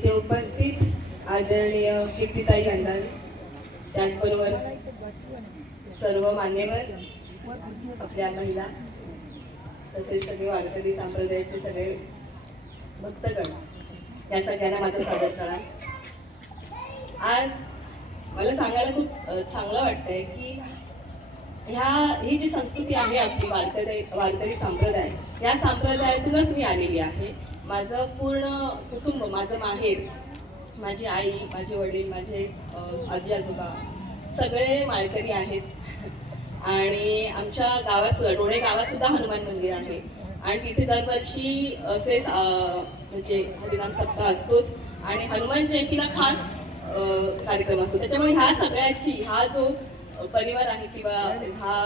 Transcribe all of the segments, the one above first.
इथे उपस्थित आदरणीय कीर्तिताई खंडाळे त्याचबरोबर सर्व मान्यवर आपल्या महिला तसेच सगळे वारकरी संप्रदायाचे सगळे भक्तगण या सगळ्यांना माझं स्वागत करा. आज मला सांगायला खूप चांगलं वाटतंय की ह्या ही जी संस्कृती आहे आपली वारकरी वारकरी संप्रदाय या संप्रदायातूनच मी आलेली आहे. माझं पूर्ण कुटुंब माझं माहेर माझी आई माझे वडील माझे आजी आजोबा सगळे माळकरी आहेत. आणि आमच्या गावात डोळे गावात सुद्धा हनुमान मंदिर आहे. आणि तिथे दरवर्षी असे म्हणजे हरिनाम सप्ताह असतोच. आणि हनुमान जयंतीला खास कार्यक्रम असतो. त्याच्यामुळे ह्या सगळ्याची हा जो परिवार आहे किंवा हा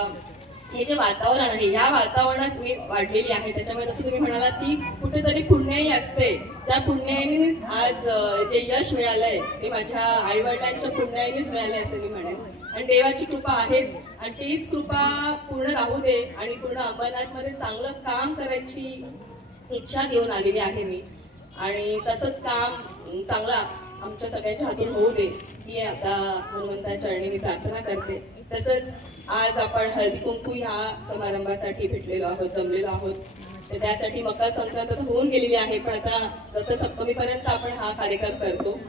हे जे वातावरण आहे या वातावरणात मी वाढलेली आहे. त्याच्यामुळे जसं तुम्ही म्हणालात ती कुठेतरी पुण्याई असते. त्या पुण्याईनीच आज जे यश मिळालंय ते माझ्या आई वडिलांच्या मिळाले मिळालंय असं मी म्हणेन. आणि देवाची कृपा आहेच. आणि तीच कृपा पूर्ण राहू दे आणि पूर्ण अंबरनाथमध्ये चांगलं काम करायची इच्छा घेऊन आलेली आहे मी. आणि तसंच काम चांगला आमच्या सगळ्यांच्या हातून होऊ दे. ही आता हनुमंता चरणी मी प्रार्थना करते. तसंच आज आपण हळदी कुंकू ह्या समारंभासाठी भेटलेलो आहोत जमलेलो आहोत. तर त्यासाठी मकर संक्रांत तर होऊन गेलेली आहे पण आता रथसप्तमीपर्यंत आपण हा कार्यक्रम करतो.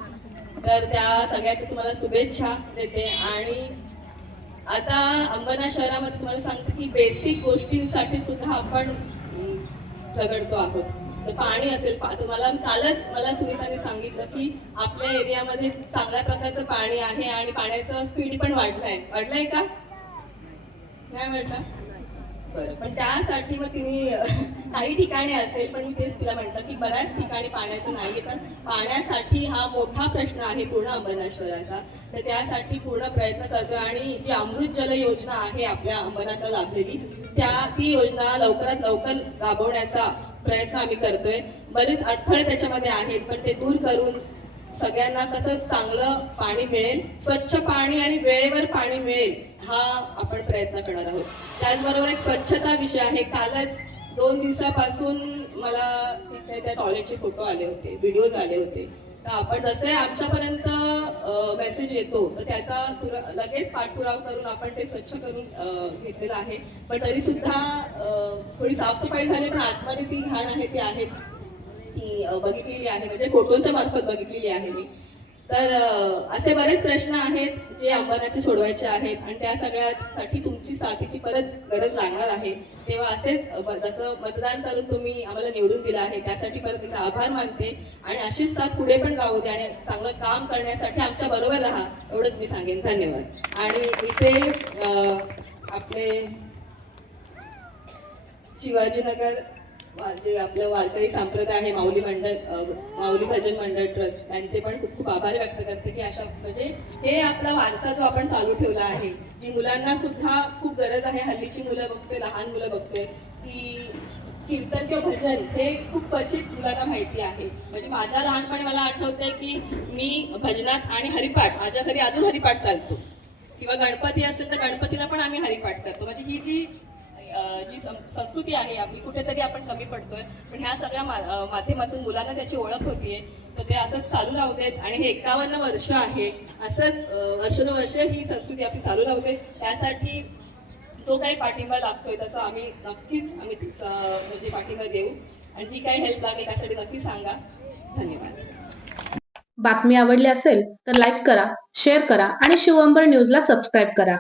तर त्या सगळ्याच्या तुम्हाला शुभेच्छा देते आणि आता अंबरनाथ शहरामध्ये तुम्हाला सांगते की बेसिक गोष्टींसाठी सुद्धा आपण अं, रगडतो आहोत. तर पाणी असेल तुम्हाला कालच मला सुनीताने सांगितलं की आपल्या एरियामध्ये चांगल्या प्रकारचं पाणी आहे आणि पाण्याचं स्पीड पण वाढलंय. वाढलंय का? नाही वाढलं? बरं पण त्यासाठी मग तिने काही ठिकाणी असेल पण मी तेच तिला म्हटलं की बऱ्याच ठिकाणी पाण्याचं नाही तर पाण्यासाठी हा मोठा प्रश्न आहे पूर्ण अंबरनाथ तर त्यासाठी पूर्ण प्रयत्न करतो आणि जी अमृत जल योजना आहे आपल्या अंबरनाथला लाभलेली त्या ती योजना लवकरात लवकर राबवण्याचा प्रयत्न आम्ही करतोय. बरेच अडथळे त्याच्यामध्ये आहेत पण ते दूर करून सगळ्यांना कसं चांगलं पाणी मिळेल. स्वच्छ पाणी आणि वेळेवर पाणी मिळेल हा आपण प्रयत्न करणार आहोत. त्याचबरोबर एक स्वच्छता विषय आहे. कालच दोन दिवसापासून मला तिथे त्या टॉयलेटचे फोटो आले होते व्हिडिओज आले होते. आपण जसे आमच्यापर्यंत मेसेज येतो तर त्याचा लगेच पाठपुरावा करून आपण ते स्वच्छ करून घेतलेलं आहे. पण तरी सुद्धा थोडी साफसफाई झाली पण आतमध्ये ती घाण आहे ती आहेच. ती बघितलेली आहे. म्हणजे फोटोंच्या मार्फत बघितलेली आहे मी. तर असे बरेच प्रश्न आहेत जे अंबरनाथचे सोडवायचे आहेत आणि त्या सगळ्यासाठी तुमची साथीची परत गरज लागणार आहे. तेव्हा असेच जसं मतदान करून तुम्ही आम्हाला निवडून दिलं आहे त्यासाठी परत एकदा आभार मानते आणि अशीच साथ पुढे पण राहू दे आणि चांगलं काम करण्यासाठी आमच्या बरोबर राहा एवढंच मी सांगेन. धन्यवाद. आणि इथे आपले शिवाजीनगर जे आपलं वारकरी संप्रदाय आहे माऊली मंडळ माऊली भजन मंडळ ट्रस्ट. त्यांचे पण खूप खूप आभार व्यक्त करते की अशा म्हणजे हे आपला वारसा जो आपण चालू ठेवला आहे जी मुलांना सुद्धा खूप गरज आहे. हल्लीची मुलं बघते लहान मुलं बघते की कीर्तन किंवा भजन हे खूप क्वचित मुलांना माहिती आहे. म्हणजे माझ्या लहानपणी मला आठवतंय की मी भजनात आणि हरिपाठ माझ्या घरी अजून हरिपाठ चालतो. किंवा गणपती असेल तर गणपतीला पण आम्ही हरिपाठ करतो म्हणजे ही जी अ, जी सं- संस्कृती आहे आपली. कुठेतरी आपण कमी पडतोय. पण ह्या सगळ्या माध्यमातून मुलांना त्याची ओळख होतीये. तर ते असंच चालू राहू देत आणि हे एकावन्न वर्ष आहे. असंच वर्षानुवर्ष ही संस्कृती आपली चालू राहू दे त्यासाठी जो काही पाठिंबा लागतोय तसं आम्ही नक्कीच आम्ही म्हणजे पाठिंबा देऊ. आणि जी काही हेल्प लागेल त्यासाठी नक्की सांगा. धन्यवाद. बातमी आवडली असेल तर लाईक करा शेअर करा आणि शिवंबर न्यूजला सबस्क्राईब करा.